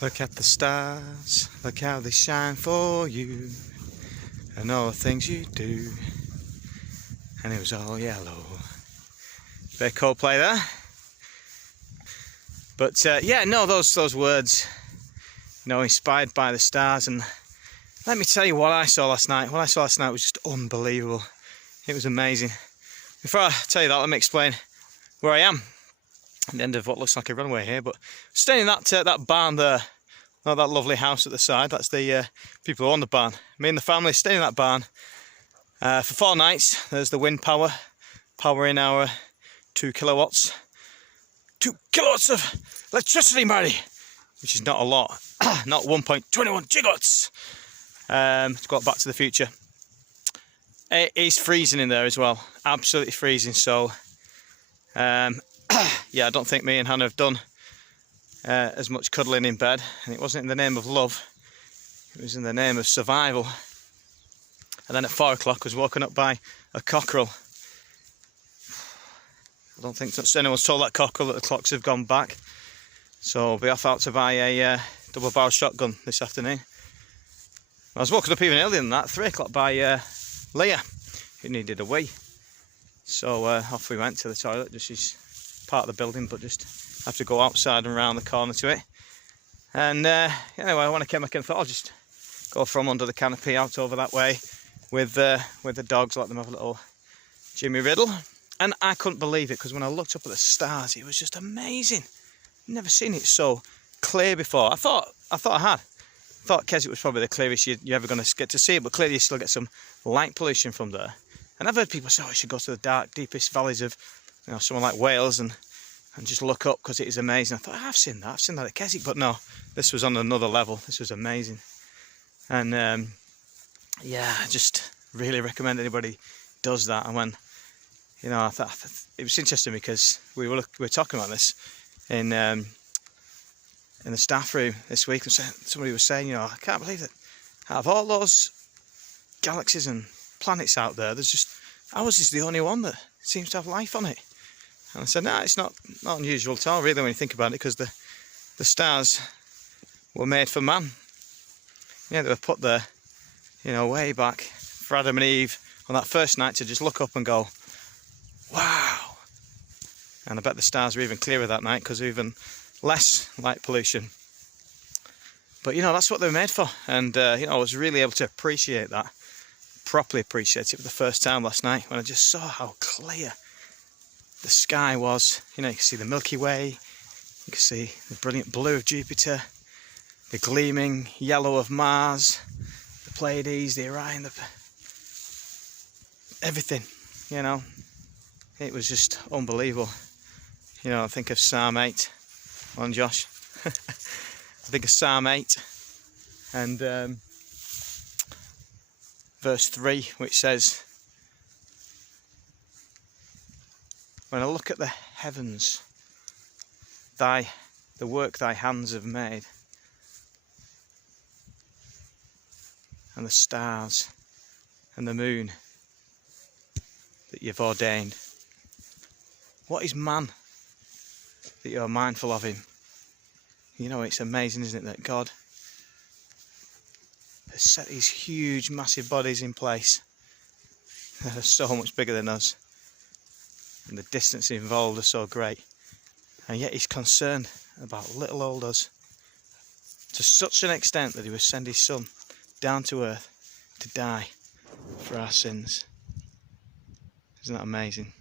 Look at the stars, look how they shine for you, and all the things you do. And it was all yellow. Bit of Coldplay there. But yeah, no, those words, you know, inspired by the stars. And let me tell you what I saw last night. What I saw last night was just unbelievable. It was amazing. Before I tell you that, let me explain where I am. At the end of what looks like a runway here, but staying in that barn there, not that lovely house at the side. That's the people who own the barn. Me and the family staying in that barn for 4 nights. There's the wind power, powering our 2 kilowatts. 2 kilowatts of electricity, Marty, which is not a lot. Not 1.21 gigawatts. To go back to the future. It is freezing in there as well. Absolutely freezing. So. Yeah, I don't think me and Hannah have done as much cuddling in bed, and it wasn't in the name of love, it was in the name of survival. And then at 4 o'clock I was woken up by a cockerel. I don't think anyone's told that cockerel that the clocks have gone back, so I'll be off out to buy a double barrel shotgun this afternoon. I was woken up even earlier than that, 3 o'clock, by Leah, who needed a wee. So off we went to the toilet. Just is part of the building, but just have to go outside and round the corner to it. And anyway, when I came back in, I thought I'll just go from under the canopy out over that way with the dogs, let them have a little Jimmy Riddle. And I couldn't believe it, because when I looked up at the stars, it was just amazing. Never seen it so clear before. I thought I had. I thought Keswick was probably the clearest you're ever going to get to see it, but clearly you still get some light pollution from there. And I've heard people say, oh, you should go to the dark, deepest valleys of, you know, somewhere like Wales and just look up, because it is amazing. I thought, I've seen that at Keswick, but no, this was on another level. This was amazing. And yeah, I just really recommend anybody does that. And when, you know, I thought it was interesting, because we were talking about this in the staff room this week, and somebody was saying, you know, I can't believe that out of all those galaxies and planets out there, there's just ours is the only one that seems to have life on it. And I said, no, it's not unusual at all, really, when you think about it, because the stars were made for man. Yeah, they were put there, you know, way back for Adam and Eve on that first night to just look up and go, wow. And I bet the stars were even clearer that night, because even less light pollution. But you know, that's what they were made for. And you know, I was really able to appreciate that. Properly appreciate it for the first time last night, when I just saw how clear the sky was. You know, you can see the Milky Way, you can see the brilliant blue of Jupiter, the gleaming yellow of Mars, the Pleiades, the Orion, everything, you know. It was just unbelievable. You know, I think of Psalm 8, on Josh. I think of Psalm 8 and verse 3, which says, when I look at the heavens, the work thy hands have made, and the stars and the moon that you've ordained. What is man that you're mindful of him? You know, it's amazing, isn't it, that God has set these huge, massive bodies in place that are so much bigger than us, and the distance involved are so great, and yet he's concerned about little old us to such an extent that he would send his son down to earth to die for our sins. Isn't that amazing?